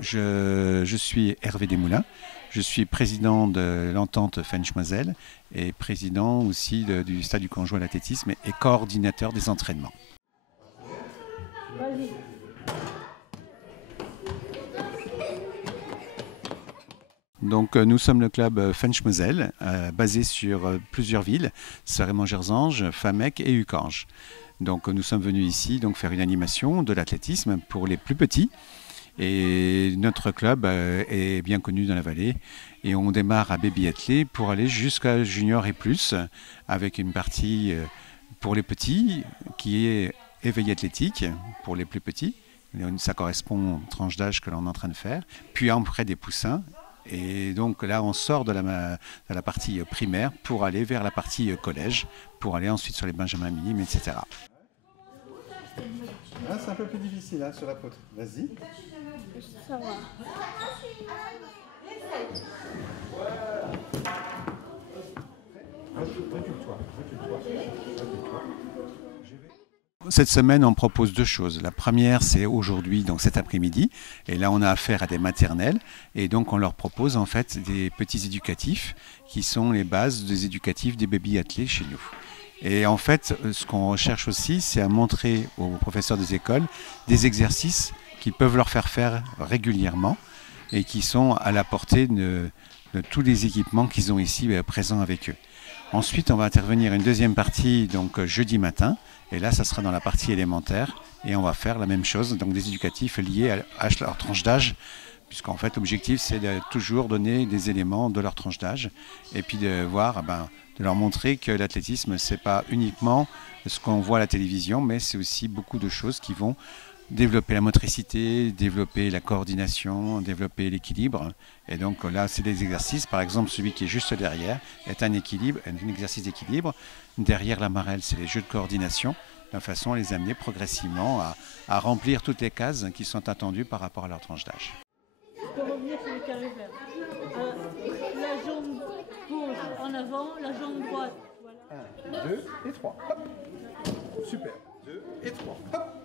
Je suis Hervé Desmoulins, je suis président de l'entente Fench-Moselle et président aussi du stade du conjoint d'athlétisme et coordinateur des entraînements. Donc nous sommes le club Fench-Moselle, basé sur plusieurs villes, Sarrey-Mangersange, Famec et Uckange. Donc nous sommes venus ici donc, faire une animation de l'athlétisme pour les plus petits. Et notre club est bien connu dans la vallée et on démarre à baby athlé pour aller jusqu'à junior et plus avec une partie pour les petits qui est éveil athlétique pour les plus petits. Ça correspond aux tranches d'âge que l'on est en train de faire. Puis après des poussins. Et donc là, on sort de la partie primaire pour aller vers la partie collège, pour aller ensuite sur les benjamins minimes, etc. Ah, c'est un peu plus difficile hein, sur la poutre. Vas-y. Ça va. Recule-toi. Cette semaine, on propose deux choses. La première, c'est aujourd'hui, donc cet après-midi. Et là, on a affaire à des maternelles. Et donc, on leur propose en fait des petits éducatifs qui sont les bases des éducatifs des baby athlés chez nous. Et en fait, ce qu'on recherche aussi, c'est à montrer aux professeurs des écoles des exercices qu'ils peuvent leur faire faire régulièrement et qui sont à la portée de tous les équipements qu'ils ont ici présents avec eux. Ensuite, on va intervenir une deuxième partie, donc jeudi matin, et là, ça sera dans la partie élémentaire, et on va faire la même chose, donc des éducatifs liés à leur tranche d'âge, puisqu'en fait, l'objectif, c'est de toujours donner des éléments de leur tranche d'âge, et puis de voir, de leur montrer que l'athlétisme, c'est pas uniquement ce qu'on voit à la télévision, mais c'est aussi beaucoup de choses qui vont développer la motricité, développer la coordination, développer l'équilibre. Et donc là, c'est des exercices. Par exemple, celui qui est juste derrière est un exercice d'équilibre. Derrière la marelle, c'est les jeux de coordination, de façon à les amener progressivement à remplir toutes les cases qui sont attendues par rapport à leur tranche d'âge. Pour revenir sur le carré vert. La jambe gauche en avant, la jambe droite. Voilà. 1, 2 et 3. Hop. Super. 2 et 3. Hop.